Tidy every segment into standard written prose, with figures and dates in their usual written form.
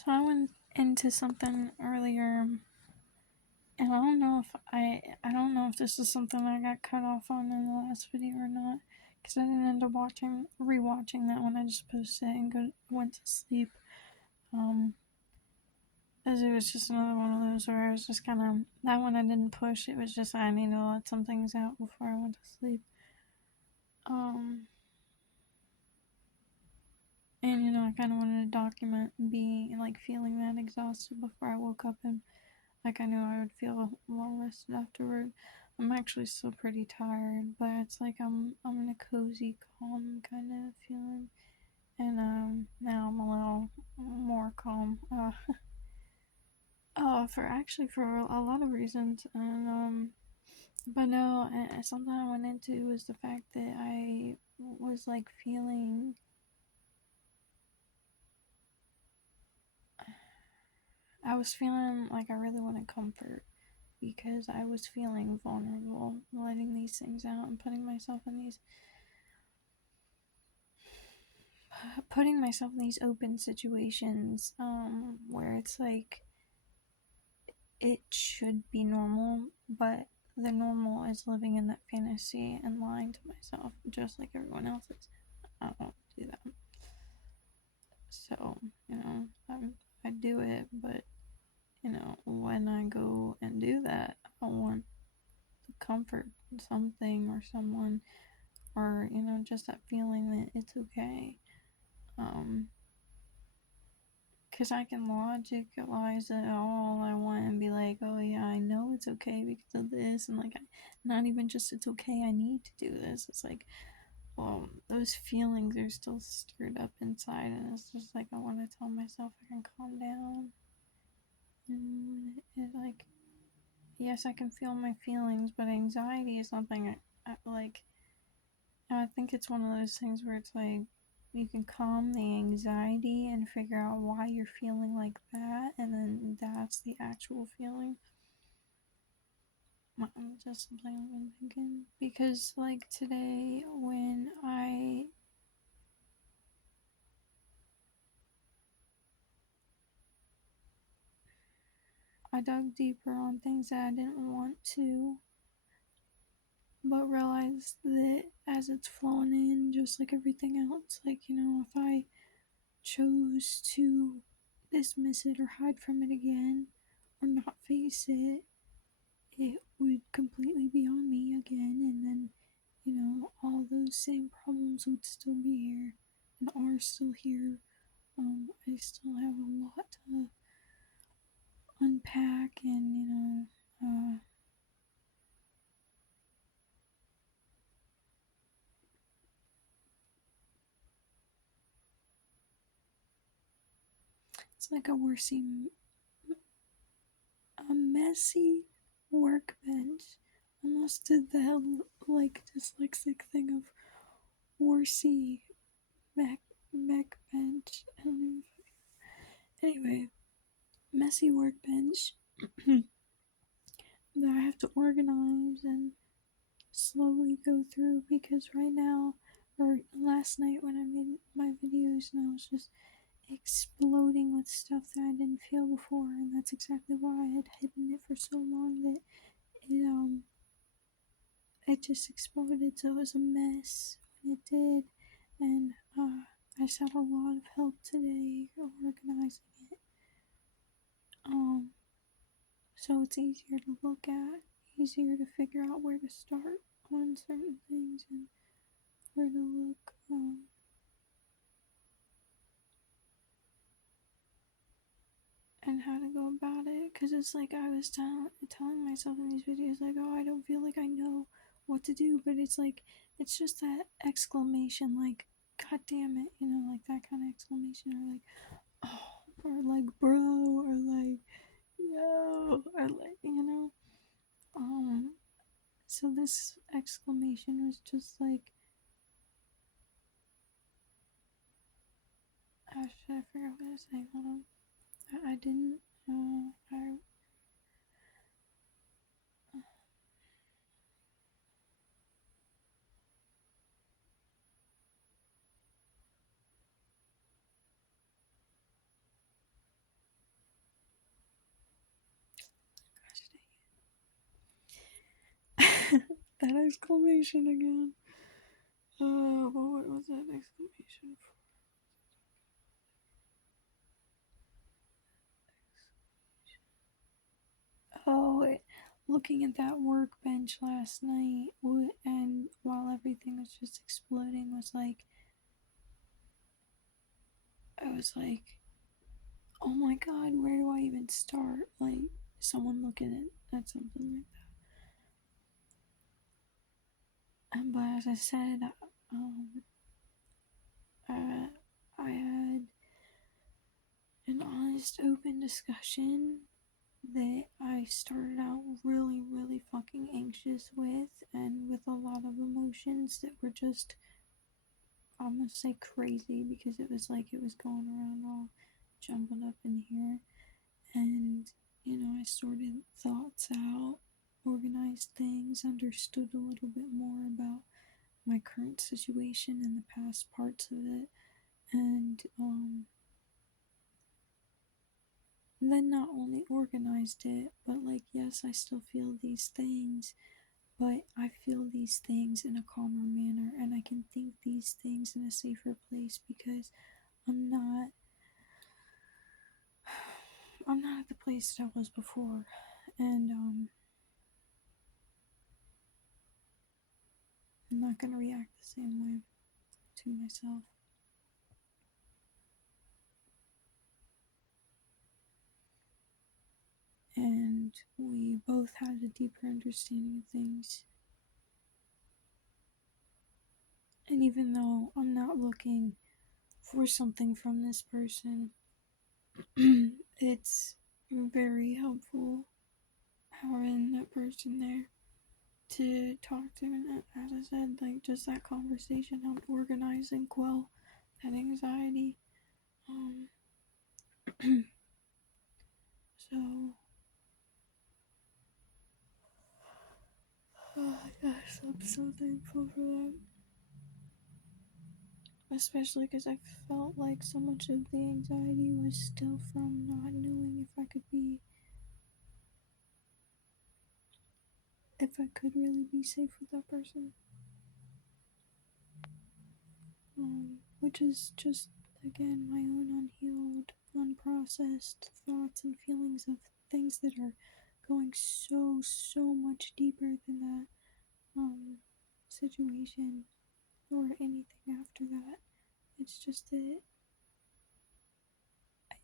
So I went into something earlier, and I don't know if this is something I got cut off on in the last video or not, because I didn't end up rewatching that one. I just posted it and went to sleep. As it was just another one of those where I was just kind of, that one I didn't push. It was just I need to let some things out before I went to sleep. And I kind of wanted to document being like feeling that exhausted before I woke up, and like I knew I would feel well rested afterward. I'm actually still pretty tired, but it's like I'm in a cozy, calm kind of feeling, and now I'm a little more calm. For a lot of reasons, and but no, something I went into was the fact that I was like feeling. I was feeling like I really wanted comfort because I was feeling vulnerable, letting these things out and putting myself in these open situations, where it's like it should be normal, but the normal is living in that fantasy and lying to myself, just like everyone else is. I won't do that. So, I do it, but when I go and do that, I want to comfort something or someone, or just that feeling that it's okay. Because I can logicalize it all I want and be like, oh yeah, I know it's okay because of this, and like, not even just it's okay, I need to do this. It's like, well, those feelings are still stirred up inside, and it's just like I want to tell myself I can calm down. And like, yes, I can feel my feelings, but anxiety is something I like. I think it's one of those things where it's like you can calm the anxiety and figure out why you're feeling like that, and then that's the actual feeling. Just something I've been thinking, because like today when I dug deeper on things that I didn't want to, but realized that as it's flowing in, just like everything else, like if I chose to dismiss it or hide from it again or not face it, it would completely be on me again, and then all those same problems would still be here and are still here. I still have a lot to unpack, and it's like a messy workbench. I almost did that like dyslexic thing of Worsey Mac bench. Anyway, messy workbench that I have to organize and slowly go through, because right now, or last night when I made my videos, and I was just exploding with stuff that I didn't feel before, and that's exactly why I had hidden it for so long, that it just exploded. So it was a mess when it did, and I just had a lot of help today organizing it. So it's easier to look at, easier to figure out where to start on certain things and where to look, and how to go about it. Because it's like I was telling myself in these videos, like, oh, I don't feel like I know what to do, but it's like, it's just that exclamation, like, god damn it, like that kind of exclamation, or like, oh, or like, bro, or like, yo, or like, so this exclamation was just like, should I figure out what I was saying? Hold on. I didn't. I That exclamation again. What was that exclamation for? Oh, looking at that workbench last night, and while everything was just exploding, was like, I was like, oh my god, where do I even start? Like, someone looking at something like that. But as I said, um, uh, I had an honest, open discussion that I started out really, really fucking anxious with, and with a lot of emotions that were just, I'm gonna say crazy, because it was like it was going around all jumbled up in here. And, I sorted thoughts out, organized things, understood a little bit more about my current situation and the past parts of it. And, then not only organized it, but like, yes, I still feel these things, but I feel these things in a calmer manner, and I can think these things in a safer place, because I'm not I'm not at the place that I was before. And I'm not gonna react the same way to myself. And we both had a deeper understanding of things. And even though I'm not looking for something from this person, it's very helpful having that person there to talk to. And as I said, like, just that conversation helped organize and quell that anxiety. Um, so, oh gosh, I'm so thankful for that. Especially because I felt like so much of the anxiety was still from not knowing if I could really be safe with that person. Which is just, again, my own unhealed, unprocessed thoughts and feelings of things that are going so much deeper than that situation or anything after that. It's just that,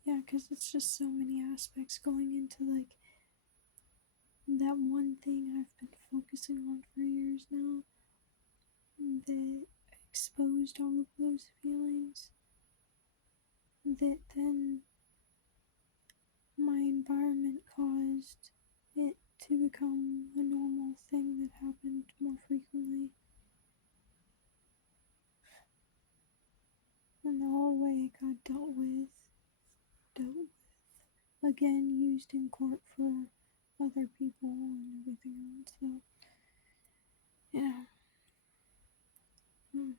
yeah, because it's just so many aspects going into like that one thing I've been focusing on for years now that exposed all of those feelings, that then my environment caused it to become a normal thing that happened more frequently. And the whole way it got dealt with, again, used in court for other people and everything else. So, yeah. Hmm.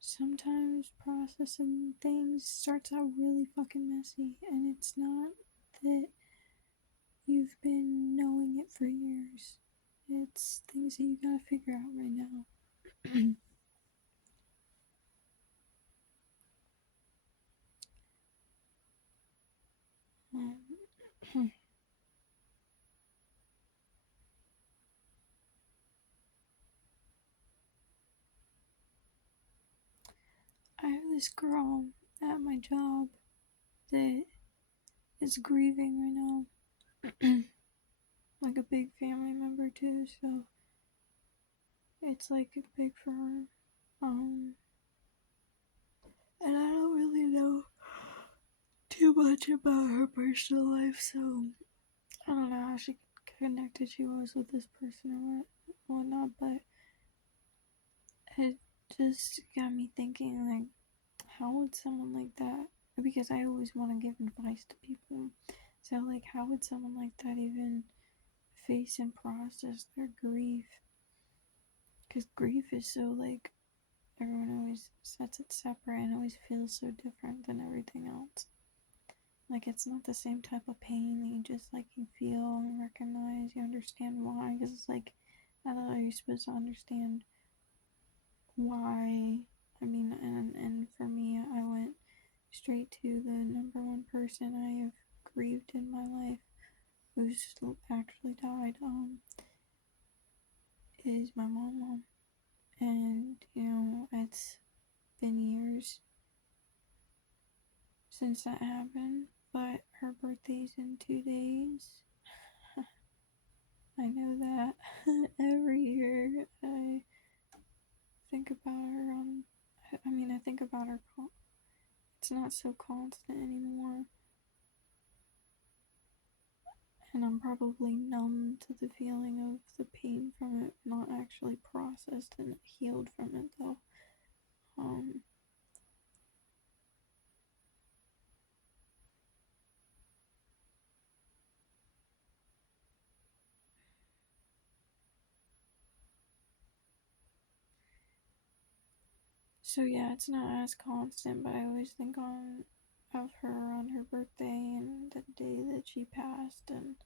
Sometimes processing things starts out really fucking messy, and it's not that you've been knowing it for years. It's things that you gotta figure out right now. I have this girl at my job that is grieving right now. Like a big family member too, so it's like big for her. And I don't really know too much about her personal life, so I don't know how connected she was with this person or whatnot, but it just got me thinking, like, how would someone like that, because I always want to give advice to people, so, like, how would someone like that even face and process their grief? Because grief is so, like, everyone always sets it separate and always feels so different than everything else. Like, it's not the same type of pain that you just, like, you feel and recognize, you understand why, because it's like, I thought you're supposed to understand why. I mean, and for me, I went straight to the number one person I have grieved in my life, who's actually died, is my mom. And, you know, it's been years since that happened, but her birthday's in 2 days. I know that. Every year I think about her. I mean, I think about her. It's not so constant anymore, and I'm probably numb to the feeling of the pain from it, not actually processed and healed from it though. Um, so yeah, it's not as constant, but I always think of her on her birthday and the day that she passed and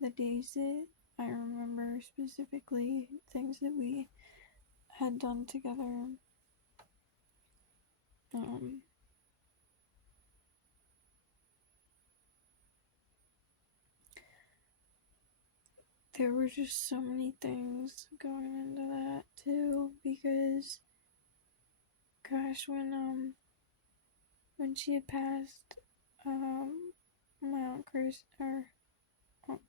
the days that I remember specifically things that we had done together. Um, there were just so many things going into that too, because gosh, when she had passed, my aunt Chris or Aunt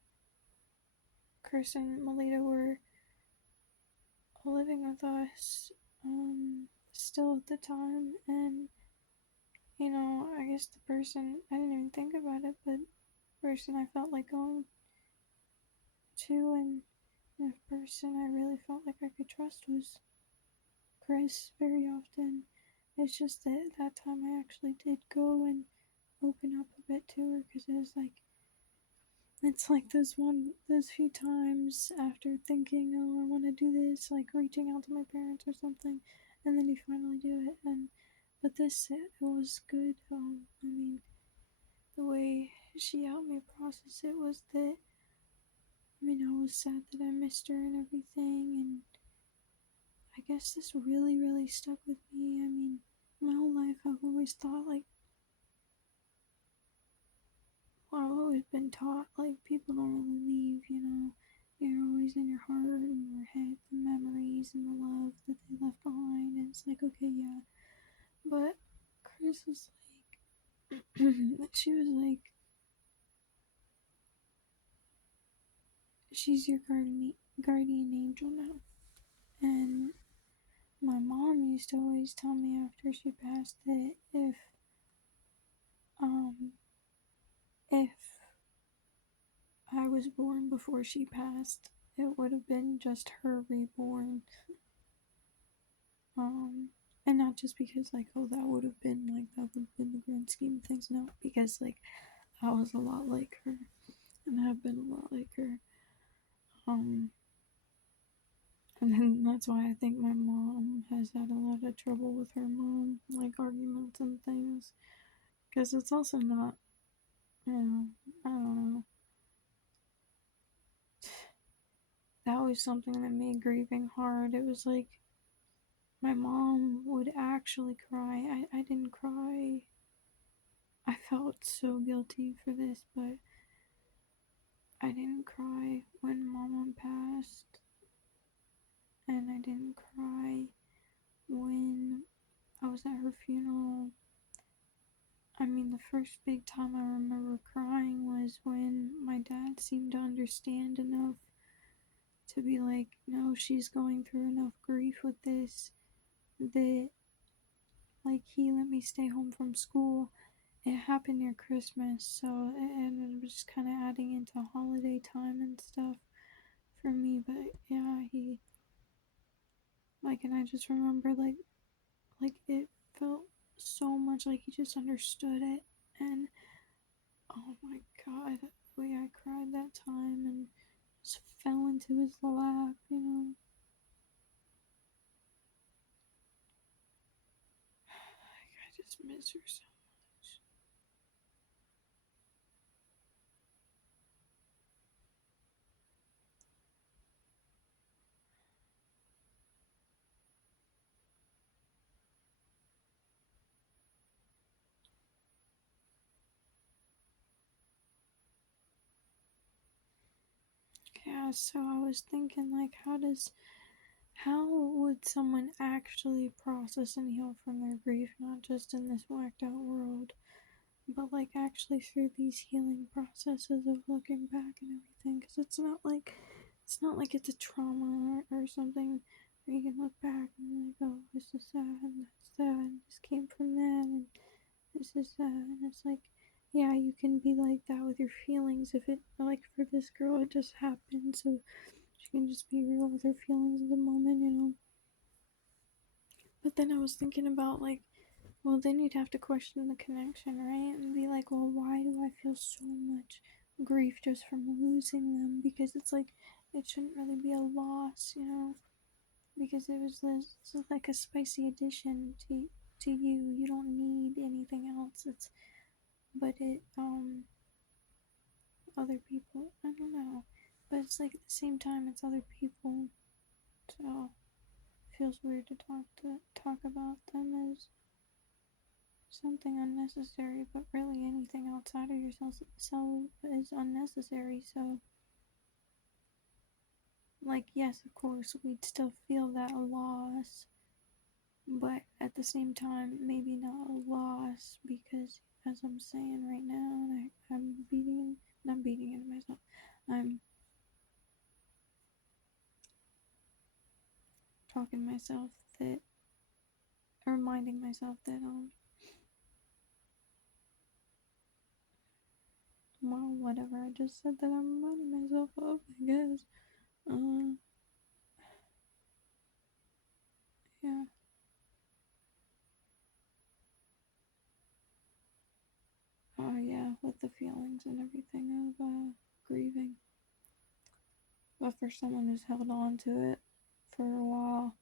Chris and Melita were living with us, still at the time, and you know, I guess the person I didn't even think about it, but the person I felt like going to and the person I really felt like I could trust was Chris very often. It's just that that time I actually did go and open up a bit to her because it was like, it's like those few times after thinking, oh, I want to do this, like reaching out to my parents or something, and then you finally do it. And but this, it was good. I mean, the way she helped me process it was that, I mean, I was sad that I missed her and everything, and I guess this really, really stuck with me. I mean, my whole life I've always thought, like, well, I've always been taught, like, people don't really leave, you know. You're always in your heart and your head, the memories and the love that they left behind. And it's like, okay, yeah. But Chris was like, she was like, she's your guardian angel now. And my mom used to always tell me after she passed that um, if I was born before she passed, it would have been just her reborn. Um, and not just because, like, oh, that would have been, like, that would have been the grand scheme of things. No, because, like, I was a lot like her and have been a lot like her. Um, and then that's why I think my mom has had a lot of trouble with her mom, like, arguments and things. Because it's also not, you know, I don't know. That was something that made grieving hard. It was like, my mom would actually cry. I didn't cry. I felt so guilty for this, but I didn't cry when Momom passed, and I didn't cry when I was at her funeral. I mean, the first big time I remember crying was when my dad seemed to understand enough to be like, no, she's going through enough grief with this that, like, he let me stay home from school. It happened near Christmas, so, and it was just kind of adding into holiday time and stuff for me, but yeah, he, like, and I just remember, like, it felt so much like he just understood it, and, oh my god, the way I cried that time, and just fell into his lap, you know. I just miss her so much. so I was thinking, like, how would someone actually process and heal from their grief, not just in this whacked out world, but like actually through these healing processes of looking back and everything? Because it's not like it's a trauma or something where you can look back and be like, oh, this is sad and that's sad and this came from that and this is sad, and it's like, yeah, you can be like that with your feelings if it, like, for this girl it just happened, so she can just be real with her feelings at the moment. But then I was thinking about, like, well, then you'd have to question the connection, right? And be like, well, why do I feel so much grief just from losing them? Because it's like, it shouldn't really be a loss. Because it's like a spicy addition to you. You don't need anything else. Other people, I don't know. But it's like at the same time, it's other people, so it feels weird to talk about them as something unnecessary, but really anything outside of yourself is unnecessary. So, like, yes, of course, we'd still feel that loss, but at the same time, maybe not a loss because, as I'm saying right now, and I'm not beating into myself, I'm talking to myself that, reminding myself that, well, whatever I just said that I'm reminding myself of, I guess. Uh, yeah. Oh, yeah, with the feelings and everything of grieving. But for someone who's held on to it for a while,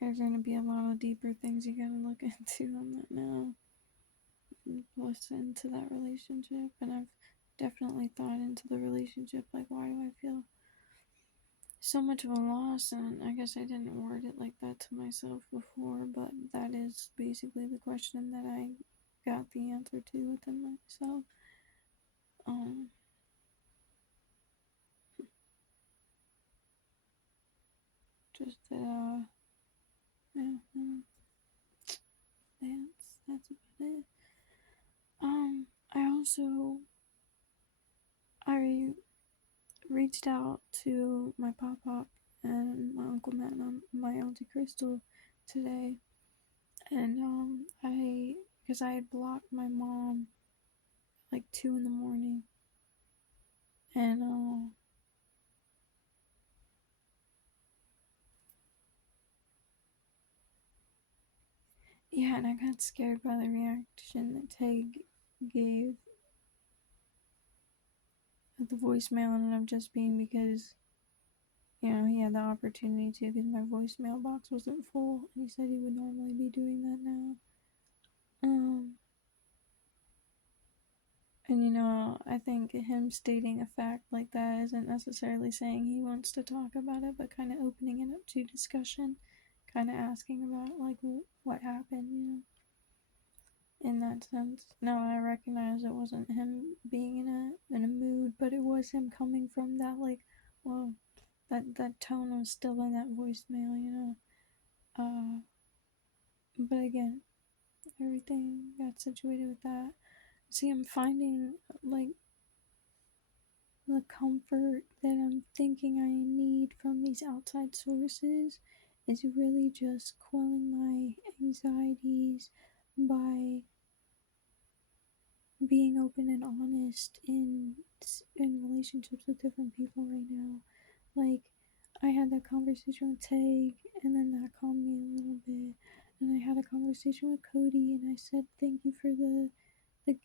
there's going to be a lot of deeper things you gotta look into on that now. Plus, into that relationship. And I've definitely thought into the relationship, like, why do I feel so much of a loss? And I guess I didn't word it like that to myself before, but that is basically the question that I got the answer to within myself. Um, just that, yeah, that's about it. I also, I reached out to my pop and my uncle Matt and my auntie Crystal today, and because I had blocked my mom like 2 in the morning, and yeah, and I got scared by the reaction that Tay gave at the voicemail, and of just being because he had the opportunity to, because my voicemail box wasn't full, and he said he would normally be doing that now. And I think him stating a fact like that isn't necessarily saying he wants to talk about it, but kind of opening it up to discussion, kind of asking about like what happened, in that sense. Now I recognize it wasn't him being in a mood, but it was him coming from that, like, well, that tone was still in that voicemail. But again, everything got situated with that. See, I'm finding like the comfort that I'm thinking I need from these outside sources is really just quelling my anxieties by being open and honest in relationships with different people right now. Like, I had that conversation with Tag, and then that calmed me a little bit. And I had a conversation with Cody, and I said thank you for the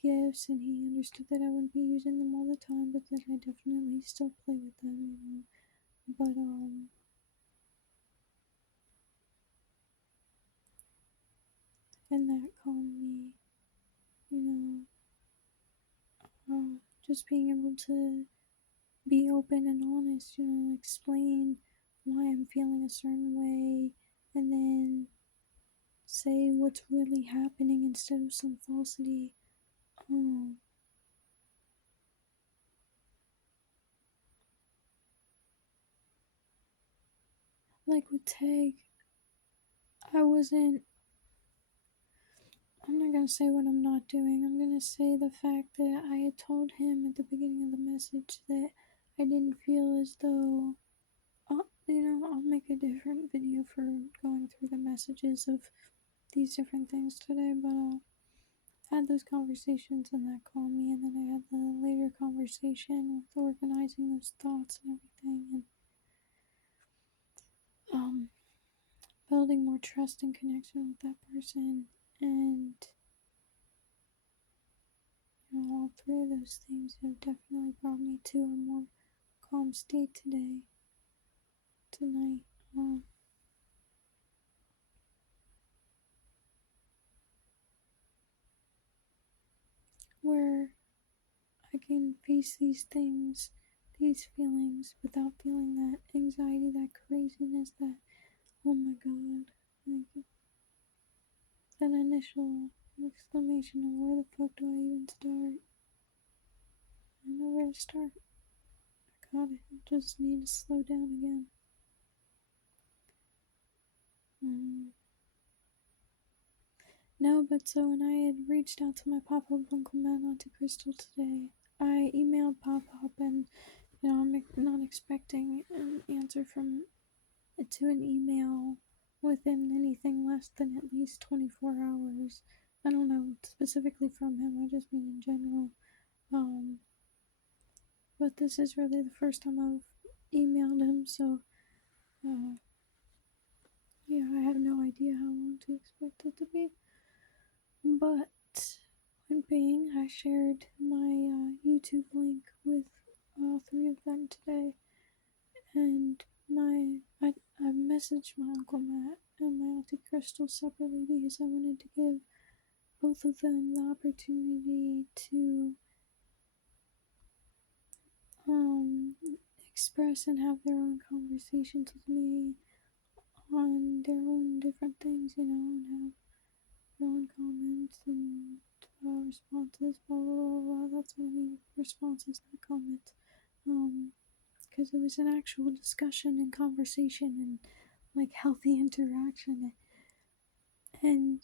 gifts, and he understood that I wouldn't be using them all the time, but that I definitely still play with them. But and that calmed me, you know. Just being able to be open and honest, explain why I'm feeling a certain way, and then say what's really happening instead of some falsity. Um, like with Tag, I'm not gonna say what I'm not doing. I'm gonna say the fact that I had told him at the beginning of the message that I didn't feel as though, I'll make a different video for going through the messages of these different things today, but I had those conversations and that calmed me, and then I had the later conversation with organizing those thoughts and everything, and um, building more trust and connection with that person, and all three of those things have definitely brought me to a more calm state tonight, where I can face these things, these feelings, without feeling that anxiety, that craziness, that, oh my god, like that initial exclamation of where the fuck do I even start? I don't know where to start. God, I just need to slow down again. Um, no, but so when I had reached out to my pop-up Uncle Matt Auntie Crystal today, I emailed Pop-Up and, I'm not expecting an answer to an email within anything less than at least 24 hours. I don't know specifically from him, I just mean in general. But this is really the first time I've emailed him, so uh, yeah, I have no idea how long to expect it to be. But point being, I shared my YouTube link with all three of them today, and I messaged my Uncle Matt and my Auntie Crystal separately because I wanted to give both of them the opportunity to um, express and have their own conversations with me on their own different things, and have their own comments and responses, blah blah blah blah. That's what I mean, responses, not comments. Because it was an actual discussion and conversation and like healthy interaction, and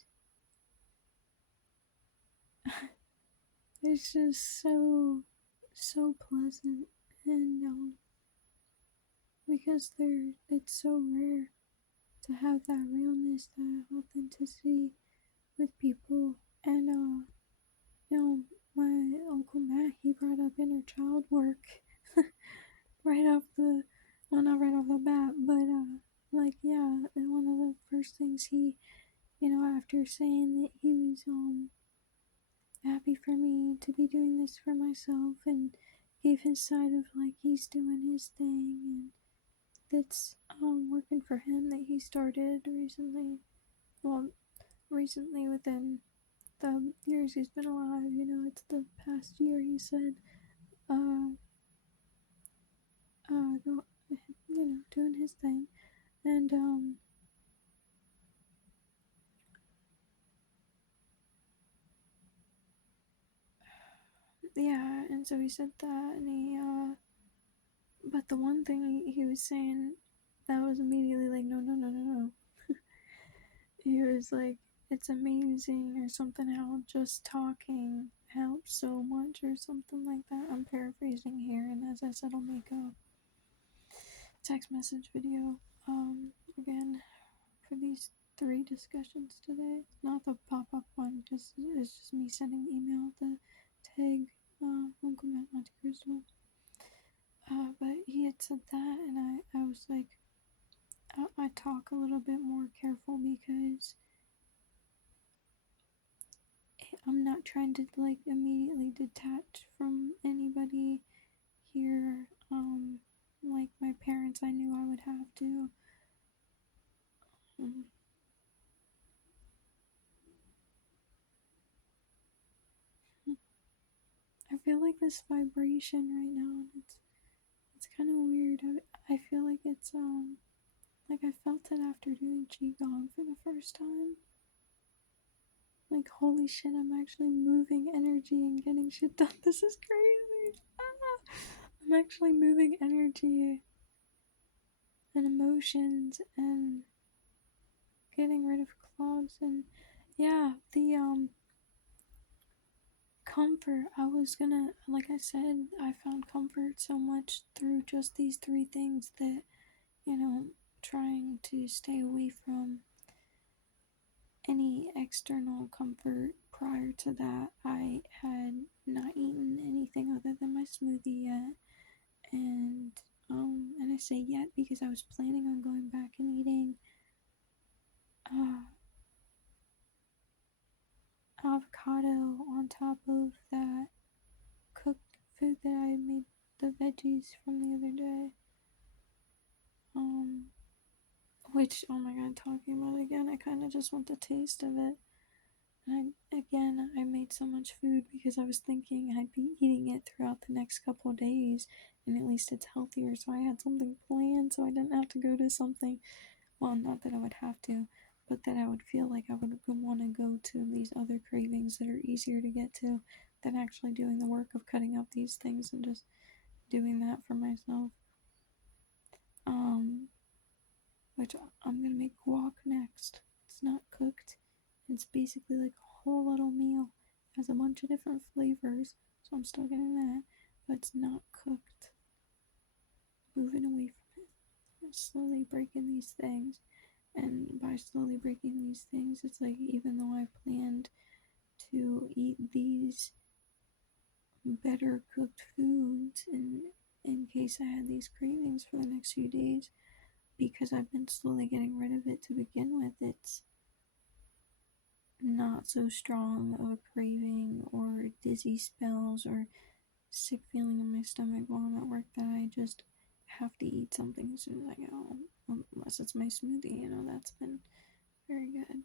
it's just so pleasant, and because it's so rare to have that realness, that authenticity with people, and you know, my Uncle Matt, he brought up inner child work right off the, well, not right off the bat, but like, yeah, and one of the first things he, after saying that he was happy for me to be doing this for myself, and gave his side of like he's doing his thing, and that's working for him, that he started recently, well, recently within the years he's been alive, it's the past year, he said, uh, go, doing his thing, and yeah, and so he said that, and but the one thing he was saying that was immediately like, no, no, no, no, no. He was like, it's amazing, or something, how just talking helps so much, or something like that. I'm paraphrasing here, and as I said, I'll make a text message video, again, for these three discussions today. Not the pop-up one, because it's just me sending the email, the tag, Uncle Matt Monte Cristo. But he had said that, and I was like, I talk a little bit more careful, because I'm not trying to like immediately detach from anybody here. Like my parents, I knew I would have to. Um, I feel like this vibration right now, and it's kind of weird. I feel like it's like I felt it after doing qigong for the first time. Like, holy shit, I'm actually moving energy and getting shit done. This is crazy. I'm actually moving energy and emotions and getting rid of clogs and yeah, the comfort. I was gonna, like I said, I found comfort so much through just these three things that, you know, trying to stay away from any external comfort. Prior to that, I had not eaten anything other than my smoothie yet, and I say yet because I was planning on going back and eating uh, avocado on top of that cooked food that I made, the veggies from the other day. Um, which, oh my god, talking about it again, I kind of just want the taste of it. And I made so much food because I was thinking I'd be eating it throughout the next couple of days, and at least it's healthier. So I had something planned, so I didn't have to go to something. Well, not that I would have to, but that I would feel like I would want to go to these other cravings that are easier to get to than actually doing the work of cutting up these things and just doing that for myself. Um, which I'm gonna make guac next. It's not cooked. It's basically like a whole little meal. It has a bunch of different flavors, so I'm still getting that, but it's not cooked. Moving away from it. I'm slowly breaking these things, and by slowly breaking these things, it's like even though I planned to eat these better cooked foods in case I had these cravings for the next few days, because I've been slowly getting rid of it to begin with, it's not so strong of a craving or dizzy spells or sick feeling in my stomach while I'm at work that I just have to eat something as soon as I get home. Unless it's my smoothie, that's been very good.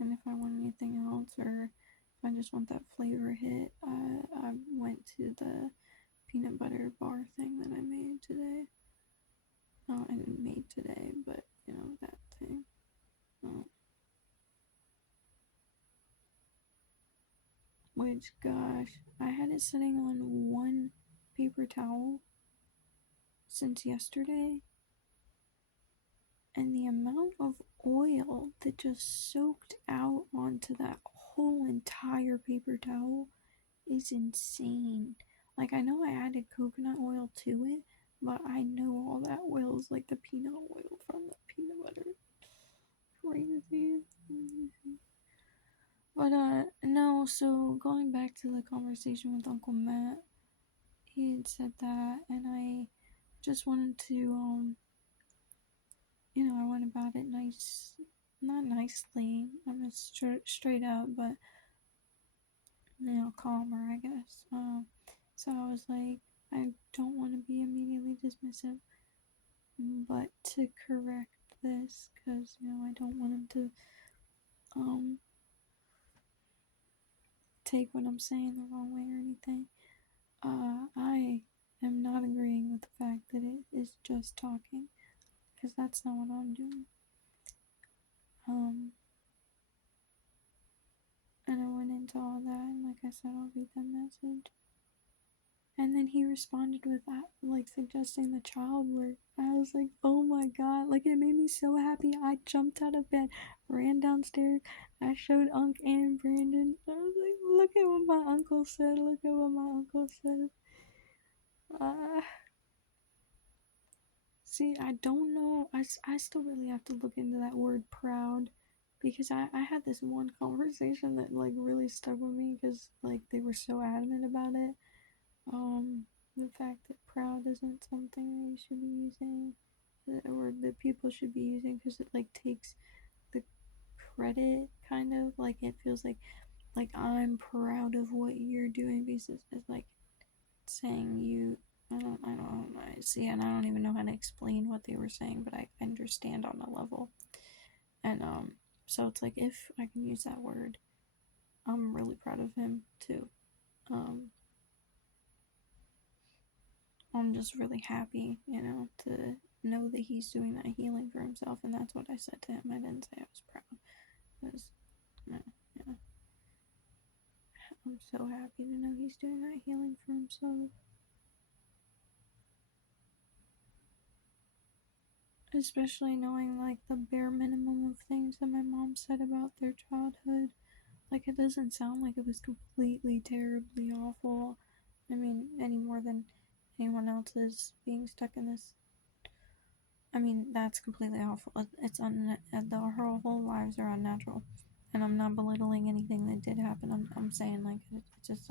And if I want anything else or if I just want that flavor hit, I went to the peanut butter bar thing that I made today. No, I didn't make today, but that thing. Oh. Which, gosh, I had it sitting on one paper towel since yesterday, and the amount of oil that just soaked out onto that whole entire paper towel is insane. Like, I know I added coconut oil to it, but I know all that oil is like the peanut oil from the peanut butter. Crazy. But, no, so going back to the conversation with Uncle Matt, he had said that, and I just wanted to, I went about it nice, not nicely, I'm just straight up, but, calmer, I guess. So I was like, I don't want to be immediately dismissive, but to correct this, because, I don't want him to, take what I'm saying the wrong way or anything. I am not agreeing with the fact that it is just talking, because that's not what I'm doing. Um, and I went into all that, and like I said, I'll read the message. And then he responded with that, like suggesting the child work. I was like, oh my god, like it made me so happy. I jumped out of bed, ran downstairs. I showed Unc and Brandon. I was like, look at what my uncle said. Look at what my uncle said. Uh, See, I don't know. I still really have to look into that word proud because I had this one conversation that like really stuck with me because like they were so adamant about it. The fact that proud isn't something that you should be using or that people should be using because it like takes the credit kind of like it feels like I'm proud of what you're doing because it's like saying you I see, and I don't even know how to explain what they were saying, but I understand on a level. And so it's like if I can use that word, I'm really proud of him too. Um I'm just really happy, to know that he's doing that healing for himself, and that's what I said to him. I didn't say I was proud. Because, yeah, I'm so happy to know he's doing that healing for himself. especially knowing like the bare minimum of things that my mom said about their childhood. Like, it doesn't sound like it was completely terribly awful. I mean, any more than anyone else is being stuck in this. I mean, that's completely awful. Her whole lives are unnatural, and I'm not belittling anything that did happen. I'm saying like it's just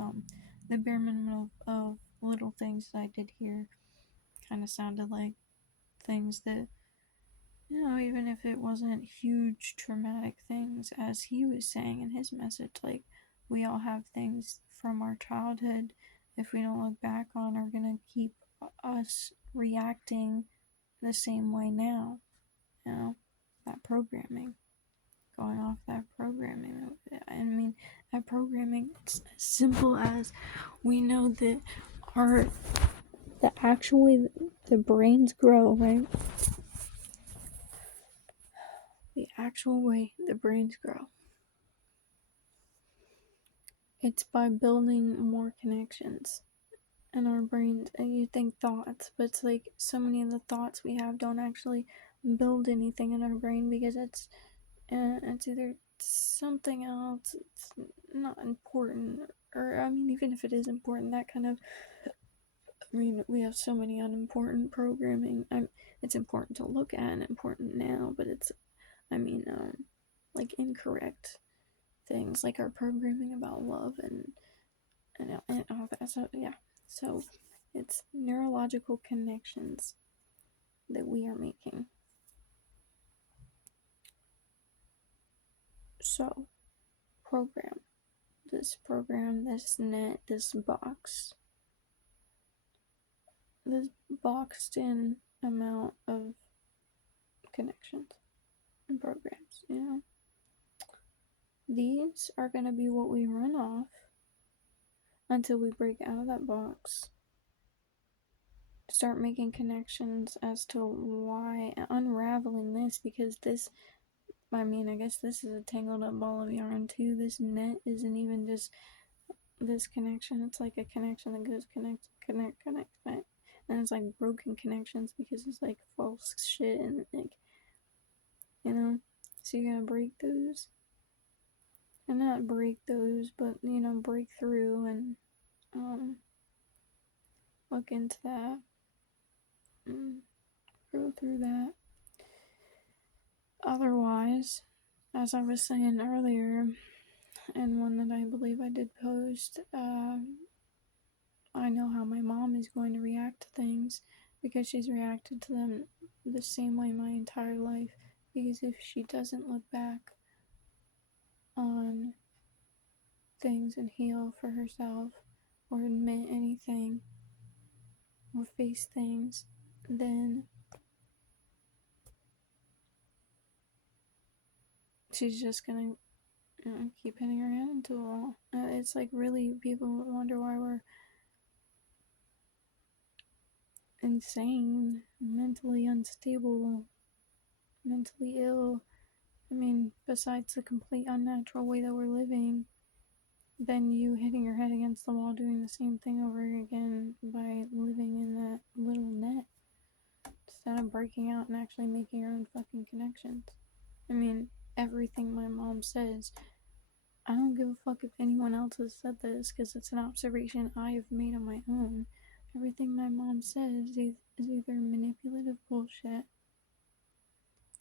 the bare minimum of little things that I did hear kind of sounded like things that, even if it wasn't huge traumatic things, as he was saying in his message, like, we all have things from our childhood, if we don't look back on, are gonna keep us reacting the same way now. That programming, going off that programming. I mean, that programming, it's as simple as we know that our, the actually, the brains grow, right? The actual way the brains grow. It's by building more connections in our brains. And you think thoughts, but it's like so many of the thoughts we have don't actually build anything in our brain because it's either something else, it's not important, or I mean, even if it is important, that kind of, I mean, we have so many unimportant programming. It's important to look at and important now, but it's, I mean, like incorrect things, like our programming about love and all that. So yeah, so it's neurological connections that we are making. So program, this net, this boxed in amount of connections and programs. These are going to be what we run off until we break out of that box, start making connections as to why, unraveling this, because this, I mean, I guess this is a tangled up ball of yarn too. This net isn't even just this connection, it's like a connection that goes connect, right? And it's like broken connections because it's like false shit and like, so you gotta break those. And not break those, but break through and look into that and go through that. Otherwise, as I was saying earlier, and one that I believe I did post, I know how my mom is going to react to things because she's reacted to them the same way my entire life. Because if she doesn't look back on things and heal for herself or admit anything or face things, then she's just gonna keep hitting her head into a wall. It's like, really, people wonder why we're insane, mentally unstable, mentally ill. I mean, besides the complete unnatural way that we're living, then you hitting your head against the wall doing the same thing over again by living in that little net instead of breaking out and actually making your own fucking connections. I mean, everything my mom says, I don't give a fuck if anyone else has said this because it's an observation I have made on my own. Everything my mom says is either manipulative bullshit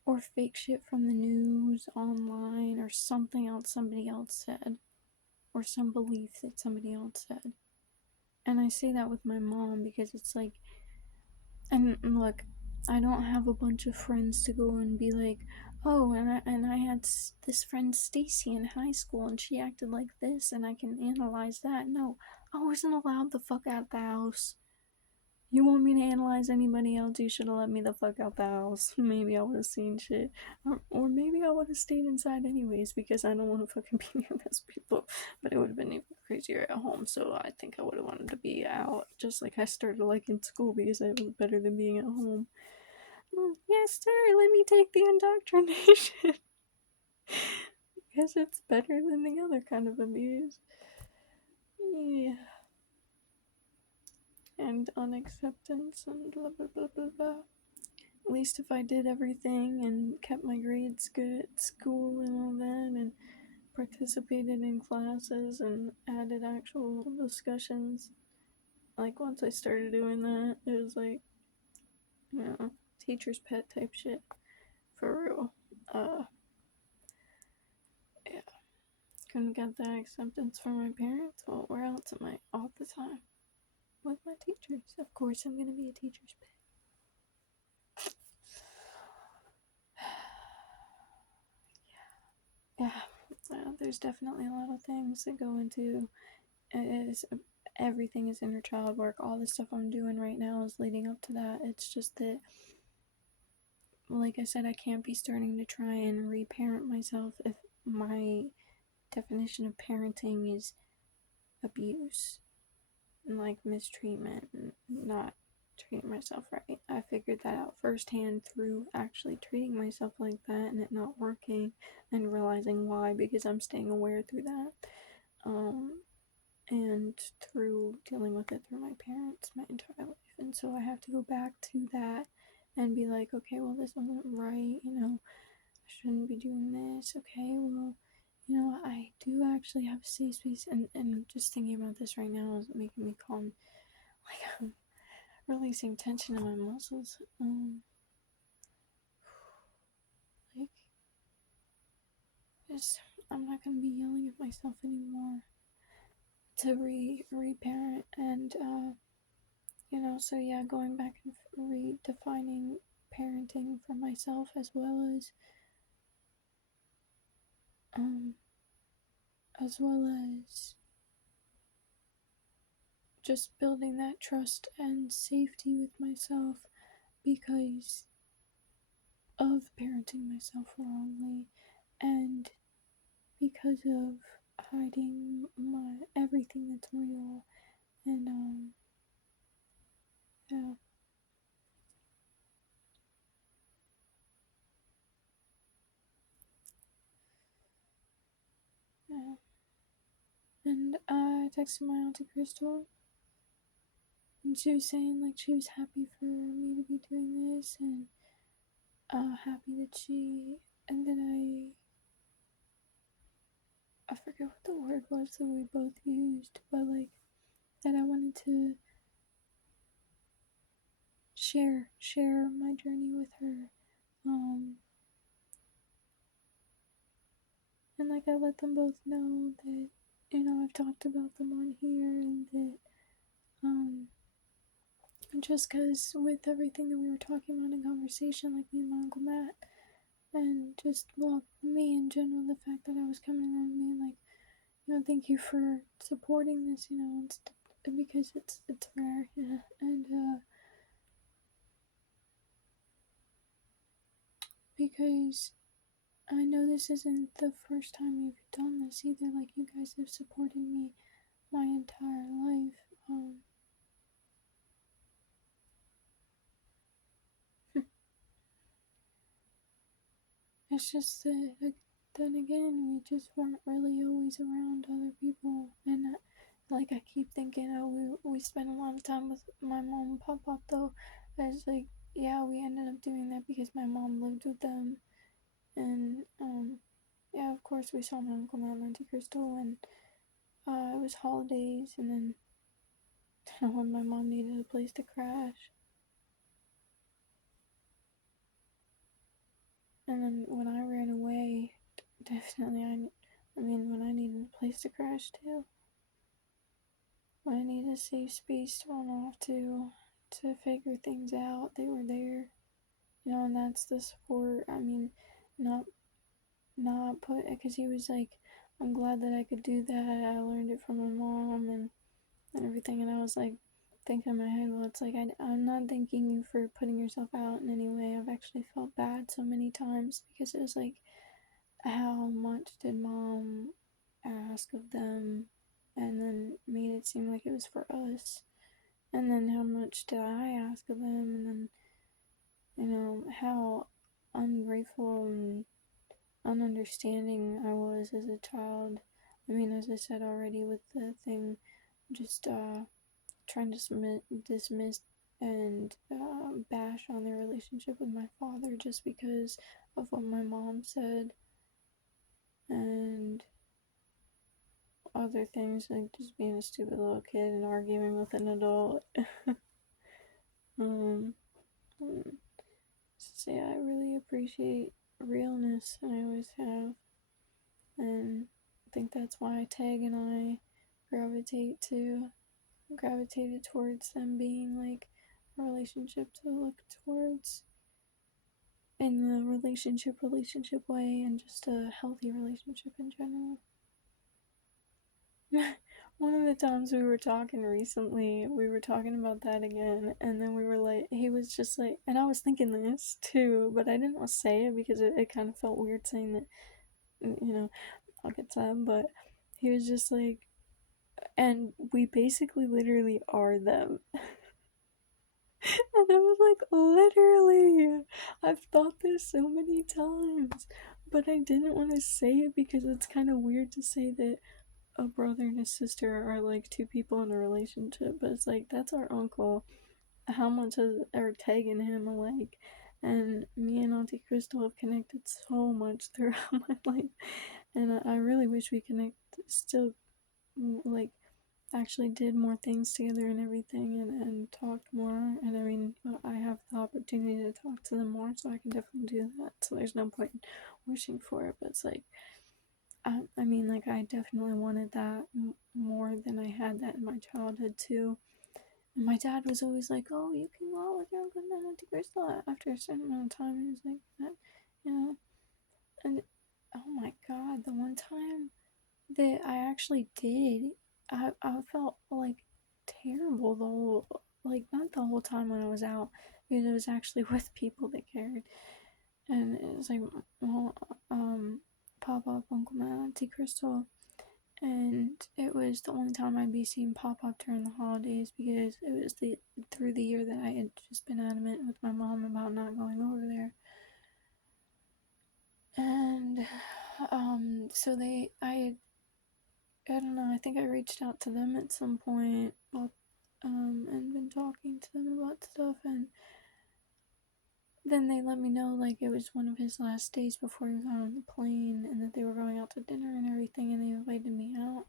or fake shit from the news, online, or something else somebody else said, or some belief that somebody else said. And I say that with my mom because it's like, and look, I don't have a bunch of friends to go and be like, oh, and I had this friend Stacy in high school and she acted like this and I can analyze that. No, I wasn't allowed the fuck out the house. You want me to analyze anybody else? You should have let me the fuck out the house. Maybe I would have seen shit. Or maybe I would have stayed inside anyways because I don't want to fucking be near those people. But it would have been even crazier at home, so I think I would have wanted to be out. Just like I started like in school because it was better than being at home. Yes, sir, let me take the indoctrination. Because it's better than the other kind of abuse. Yeah. And unacceptance and blah blah blah blah blah. At least if I did everything and kept my grades good at school and all that, and participated in classes and added actual discussions. Like, once I started doing that, it was like, you know, teacher's pet type shit. For real. Yeah. Couldn't get that acceptance from my parents. Well, where else am I all the time? With my teachers. Of course, I'm gonna be a teacher's pet. Yeah. There's definitely a lot of things that go into it. Everything is inner child work. All the stuff I'm doing right now is leading up to that. It's just that, like I said, I can't be starting to try and reparent myself if my definition of parenting is abuse and like mistreatment and not treating myself right. I figured that out firsthand through actually treating myself like that and it not working and realizing why, because I'm staying aware through that. And through dealing with it through my parents my entire life. And so I have to go back to that and be like, okay, well, this wasn't right, I shouldn't be doing this. Okay, well, I do actually have a safe space, and just thinking about this right now is making me calm. Like, I'm releasing tension in my muscles. Like, just, I'm not gonna be yelling at myself anymore to reparent and, so yeah, going back and redefining parenting for myself as well um, as just building that trust and safety with myself because of parenting myself wrongly and because of hiding my everything that's real and yeah, yeah. And I texted my auntie Crystal and she was saying like she was happy for me to be doing this and happy that she and then I forget what the word was that we both used, but like that I wanted to share my journey with her. Um and like I let them both know that I've talked about them on here and that um just because with everything that we were talking about in conversation, like me and my uncle Matt, and just well me in general, the fact that I was coming around and being like, thank you for supporting this, because it's rare, yeah, and because I know this isn't the first time you've done this either. Like you guys have supported me my entire life. It's just that then again, we just weren't really always around other people, and like I keep thinking, oh, we spent a lot of time with my mom and papa though. It's like, yeah, we ended up doing that because my mom lived with them, and yeah, of course we saw my uncle Matt and Auntie Crystal, and it was holidays, and then when my mom needed a place to crash, and then when I ran away, definitely I mean when I needed a place to crash too. When I needed a safe space to run off to figure things out, they were there. And that's the support. I mean, not not put because he was like, I'm glad that I could do that. I learned it from my mom and everything. And I was like, thinking in my head, well, it's like I'm not thanking you for putting yourself out in any way. I've actually felt bad so many times because it was like, how much did mom ask of them, and then made it seem like it was for us. And then how much did I ask of them, and then, how ungrateful and ununderstanding I was as a child. I mean, as I said already with the thing, just trying to dismiss and bash on their relationship with my father just because of what my mom said and other things, like just being a stupid little kid and arguing with an adult. um, so yeah, I really appreciate realness, and I always have, and I think that's why Tag and I gravitated towards them being like a relationship to look towards in the relationship way, and just a healthy relationship in general. One of the times we were talking recently, we were talking about that again, and then we were like, he was just like, and I was thinking this too, but I didn't want to say it because it kind of felt weird saying that, I'll get to that, but he was just like, and we basically literally are them. And I was like, literally, I've thought this so many times, but I didn't want to say it because it's kind of weird to say that a brother and a sister are like two people in a relationship, but it's like, that's our uncle. How much are Tag and him alike? And me and Auntie Crystal have connected so much throughout my life, and I really wish we still, like, actually did more things together and everything, and talked more. And I mean, I have the opportunity to talk to them more, so I can definitely do that. So there's no point wishing for it, but it's like, I mean, like, I definitely wanted that more than I had that in my childhood too. And my dad was always like, "Oh, you can go out with your uncle and Auntie Crystal after a certain amount of time." He was like that, you know. And oh my god, the one time that I actually did, I felt like terrible the whole, like, not the whole time when I was out, because it was actually with people that cared. And it was like, well, Pop Up, Uncle Matt, Auntie Crystal, and it was the only time I'd be seeing Pop Up during the holidays, because it was through the year that I had just been adamant with my mom about not going over there. And so I don't know, I think I reached out to them at some point, and been talking to them about stuff, and then they let me know, like, it was one of his last days before he got on the plane, and that they were going out to dinner and everything, and they invited me out.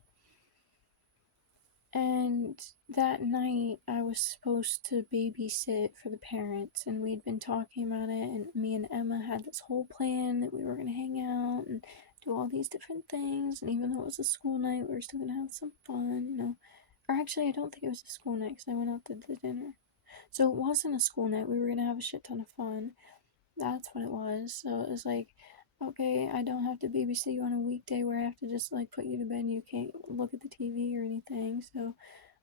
And that night, I was supposed to babysit for the parents, and we'd been talking about it. And me and Emma had this whole plan that we were gonna hang out and do all these different things. And even though it was a school night, we were still gonna have some fun. Or actually, I don't think it was a school night because I went out to the dinner. So it wasn't a school night. We were gonna have a shit ton of fun. That's what it was. So it was like, okay, I don't have to babysit you on a weekday where I have to just like put you to bed and you can't look at the TV or anything. So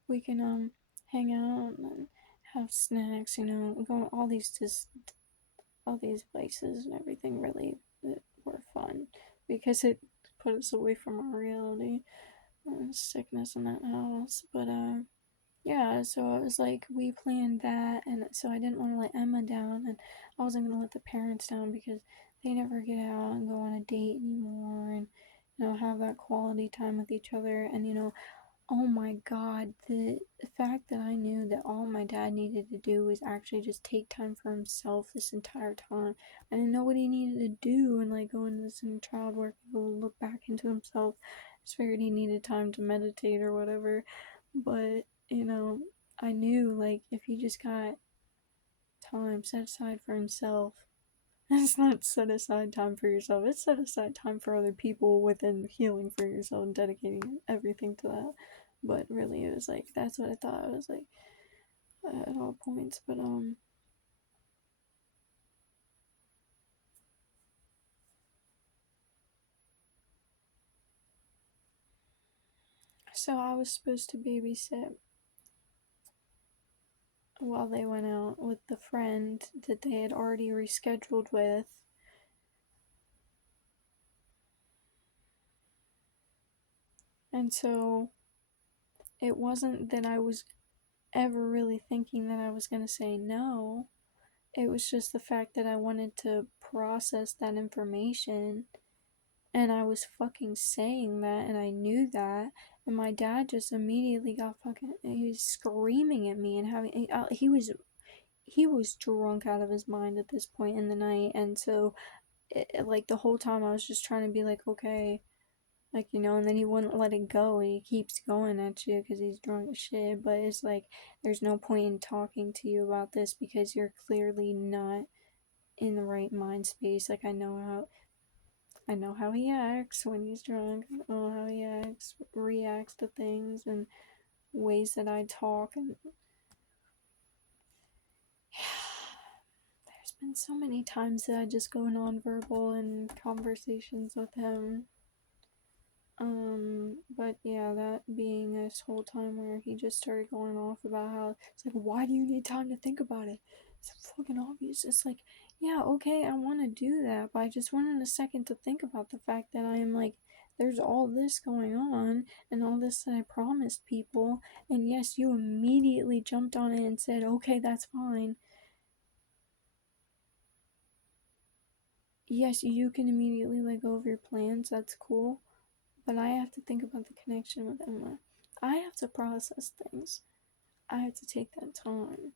we can hang out and have snacks, go to all these places and everything really that were fun, because it put us away from our reality and sickness in that house. But yeah, so it was like we planned that, and so I didn't want to let Emma down, and I wasn't gonna let the parents down because they never get out and go on a date anymore, and have that quality time with each other. And oh my god, the fact that I knew that all my dad needed to do was actually just take time for himself this entire time. I didn't know what he needed to do, and like go into this inner child work and go look back into himself. I just figured he needed time to meditate or whatever. But, I knew, like, if he just got time set aside for himself, it's not set aside time for yourself, it's set aside time for other people within healing for yourself and dedicating everything to that. But really, it was like, that's what I thought. I was like, at all points. But, so I was supposed to babysit while they went out with the friend that they had already rescheduled with. And so it wasn't that I was ever really thinking that I was going to say no. It was just the fact that I wanted to process that information, and I was fucking saying that, and I knew that. And my dad just immediately got fucking, he was screaming at me and having, he was he was drunk out of his mind at this point in the night, and so like the whole time I was just trying to be like, okay, like, you know, and then he wouldn't let it go. He keeps going at you because he's drunk as shit. But it's like, there's no point in talking to you about this because you're clearly not in the right mind space. Like, I know how he acts when he's drunk. I know how he acts, reacts to things, and ways that I talk. And there's been so many times that I just go nonverbal in conversations with him. But yeah, that being this whole time where he just started going off about how it's like, why do you need time to think about it? It's fucking obvious. It's like, yeah, okay, I want to do that, but I just wanted a second to think about the fact that I am like, there's all this going on and all this that I promised people, and yes, you immediately jumped on it and said, okay, that's fine. Yes, you can immediately let go of your plans, that's cool. But I have to think about the connection with Emma. I have to process things. I have to take that time.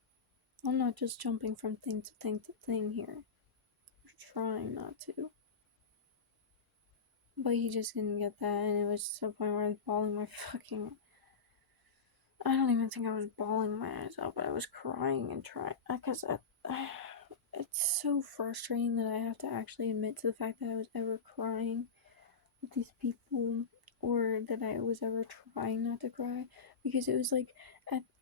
I'm not just jumping from thing to thing to thing here. I'm trying not to. But he just didn't get that, and it was to the point where I was bawling my fucking. I don't even think I was bawling my eyes out, but I was crying and trying. Because it's so frustrating that I have to actually admit to the fact that I was ever crying with these people, or that I was ever trying not to cry, because it was like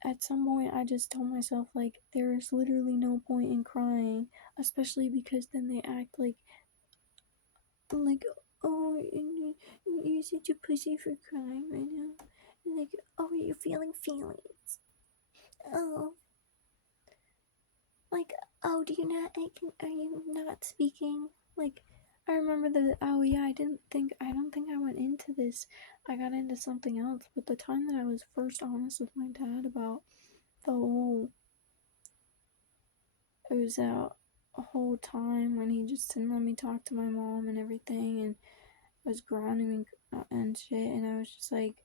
at some point I just told myself like there is literally no point in crying, especially because then they act like, oh, you're such a pussy for crying right now, and like, oh, you're feeling feelings, oh, like, oh, do you not, are you not speaking? Like, I remember that, oh yeah, I don't think I went into this, I got into something else, but the time that I was first honest with my dad about the whole, it was that whole time when he just didn't let me talk to my mom and everything, and was grounding me and shit, and I was just like,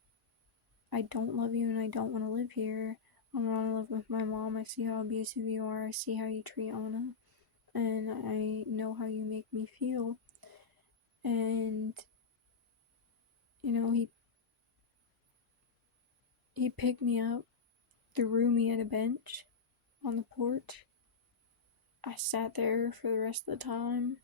I don't love you and I don't want to live here. I want to live with my mom. I see how abusive you are. I see how you treat Anna, and I know how you make me feel. And you know, he picked me up, threw me at a bench on the porch. I sat there for the rest of the time,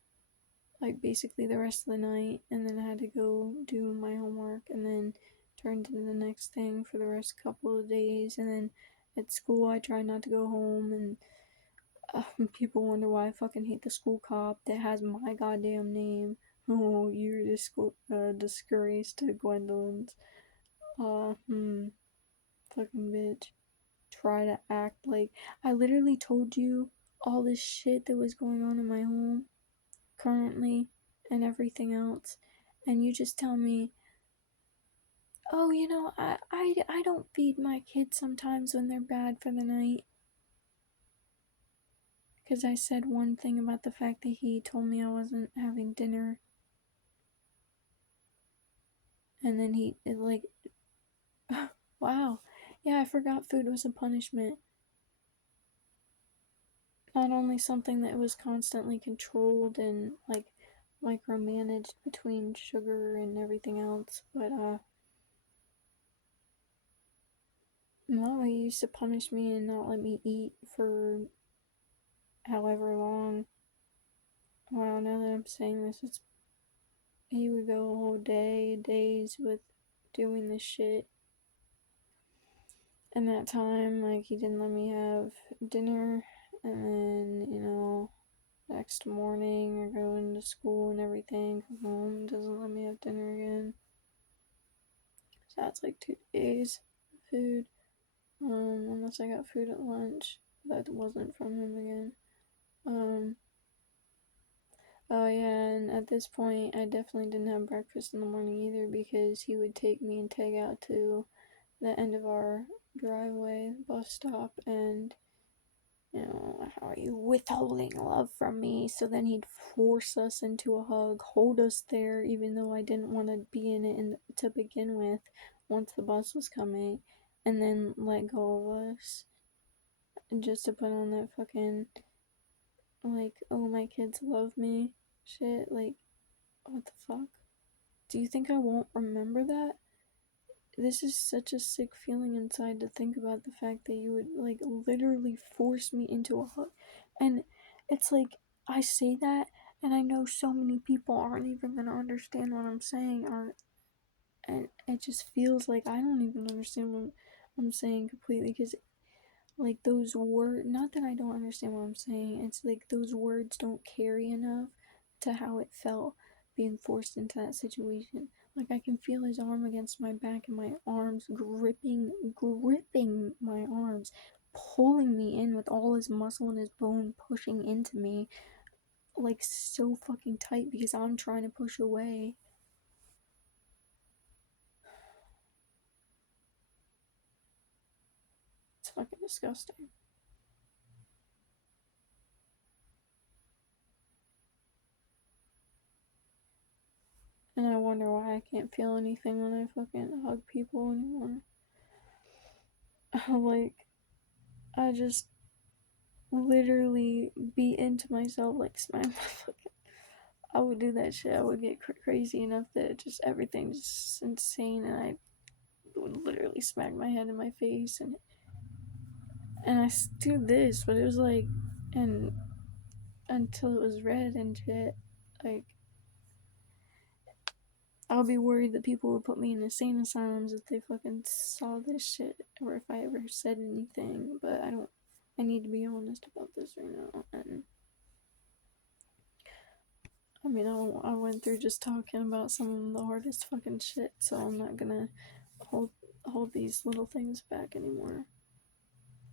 like basically the rest of the night, and then I had to go do my homework, and then turned to the next thing for the rest couple of days, and then at school I tried not to go home, and people wonder why I fucking hate the school cop that has my goddamn name. Oh, you're disgrace to Gwendolyn's. Fucking bitch. Try to act like I literally told you all this shit that was going on in my home currently and everything else, and you just tell me, oh, you know, I don't feed my kids sometimes when they're bad for the night. Because I said one thing about the fact that he told me I wasn't having dinner, and then like, wow, yeah, I forgot food was a punishment. Not only something that was constantly controlled and like micromanaged between sugar and everything else, but no, he used to punish me and not let me eat for however long. Wow, now that I'm saying this, it's he would go a whole days with doing this shit. And that time, like, he didn't let me have dinner, and then, you know, next morning or going to school and everything, come home, doesn't let me have dinner again. So that's like 2 days of food. Unless I got food at lunch. That wasn't from him again. Oh yeah, and at this point, I definitely didn't have breakfast in the morning either because he would take me and tag out to the end of our driveway bus stop, and you know, how are you withholding love from me? So then he'd force us into a hug, hold us there, even though I didn't want to be in it to begin with, once the bus was coming, and then let go of us. just to put on that fucking, like, oh, my kids love me shit. Like, what the fuck? Do you think I won't remember that? This is such a sick feeling inside to think about the fact that you would, like, literally force me into a hug. And it's like, I say that, and I know so many people aren't even gonna understand what I'm saying, and it just feels like I don't even understand what I'm saying completely, because, like, those words, not that I don't understand what I'm saying, it's like those words don't carry enough to how it felt being forced into that situation. Like, I can feel his arm against my back and my arms gripping my arms, pulling me in with all his muscle and his bone pushing into me, like, so fucking tight because I'm trying to push away. It's fucking disgusting. And I wonder why I can't feel anything when I fucking hug people anymore. Like, I just literally beat into myself, like, smack my fucking. I would do that shit. I would get crazy enough that just everything's just insane, and I would literally smack my head in my face, and I do this, but it was like, and until it was red and shit, like, I'll be worried that people would put me in insane asylums if they fucking saw this shit, or if I ever said anything. But I don't. I need to be honest about this right now, and I mean, I went through just talking about some of the hardest fucking shit, so I'm not gonna hold hold these little things back anymore.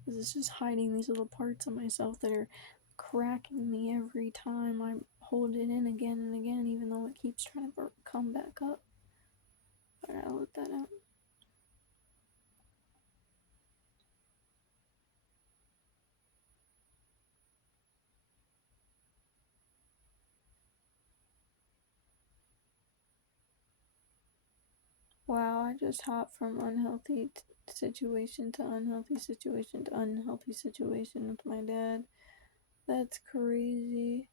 Cause it's just hiding these little parts of myself that are cracking me every time I hold it in again and again, even though it keeps trying to come back up. I gotta let that out. Wow, I just hopped from unhealthy situation to unhealthy situation to unhealthy situation with my dad. That's crazy.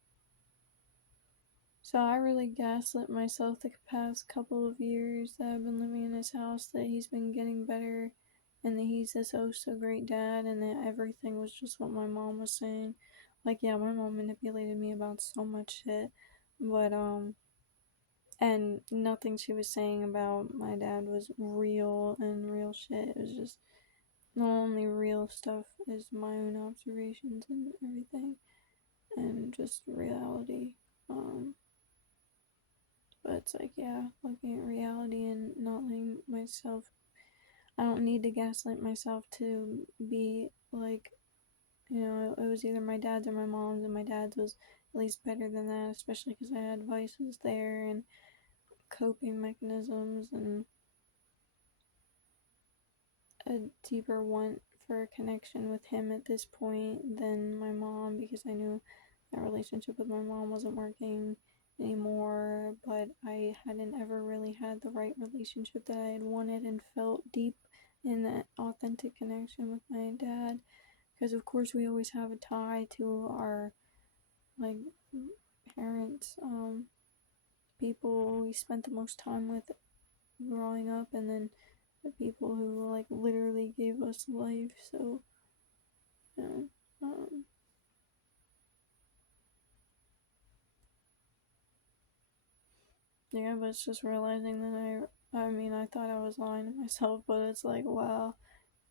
So I really gaslit myself the past couple of years that I've been living in his house, that he's been getting better and that he's this oh so great dad, and that everything was just what my mom was saying. Like, yeah, my mom manipulated me about so much shit, but and nothing she was saying about my dad was real and real shit. It was just the only real stuff is my own observations and everything, and just reality. But it's like, yeah, looking at reality and not letting myself. I don't need to gaslight myself to be like, it was either my dad's or my mom's, and my dad's was at least better than that, especially because I had vices there and coping mechanisms and a deeper want for a connection with him at this point than my mom, because I knew my relationship with my mom wasn't working anymore, but I hadn't ever really had the right relationship that I had wanted and felt deep in that authentic connection with my dad, because of course we always have a tie to our, like, parents, people we spent the most time with growing up, and then the people who, like, literally gave us life. So, you know, yeah, but it's just realizing that I mean, I thought I was lying to myself, but it's like, wow,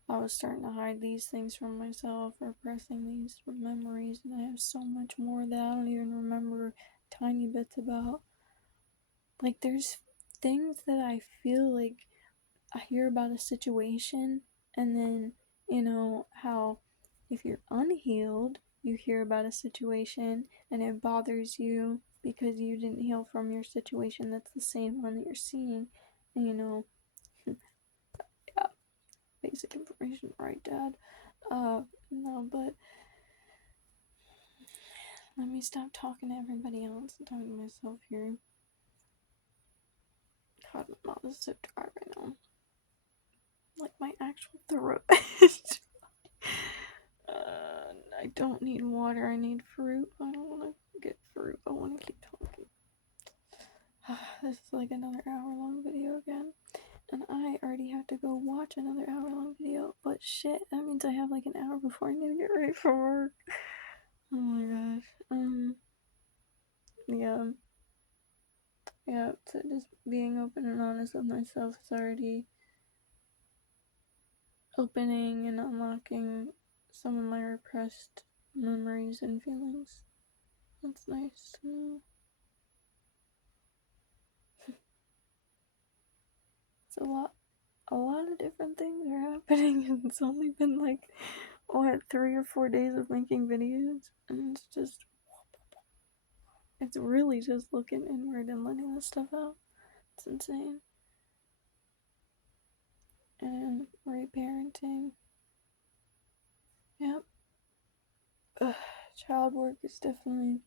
I was starting to hide these things from myself, repressing these memories, and I have so much more that I don't even remember tiny bits about. Like, there's things that I feel like I hear about a situation, and then, how if you're unhealed, you hear about a situation and it bothers you because you didn't heal from your situation that's the same one that you're seeing. And, yeah, basic information, right, Dad? No, but let me stop talking to everybody else and talking to myself here. God, my mouth is so dry right now. Like, my actual throat. I don't need water, I need fruit. I don't want to get fruit. I want to keep talking. This is like another hour-long video again. And I already have to go watch another hour-long video. But shit, that means I have like an hour before I need to get ready for work. Oh my gosh. Yeah. Yeah, so just being open and honest with myself is already opening and unlocking some of my repressed memories and feelings. That's nice to know. It's a lot of different things are happening, and it's only been like, what, 3 or 4 days of making videos, and it's really just looking inward and letting this stuff out. It's insane. And reparenting. Yep. Ugh, child work is definitely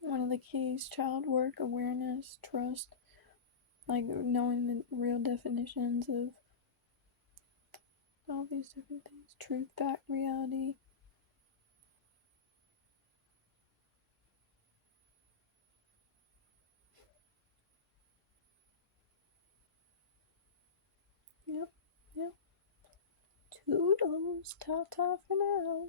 one of the keys. Child work, awareness, trust, like knowing the real definitions of all these different things. Truth, fact, reality. Yep, yep. Toodles, ta ta for now.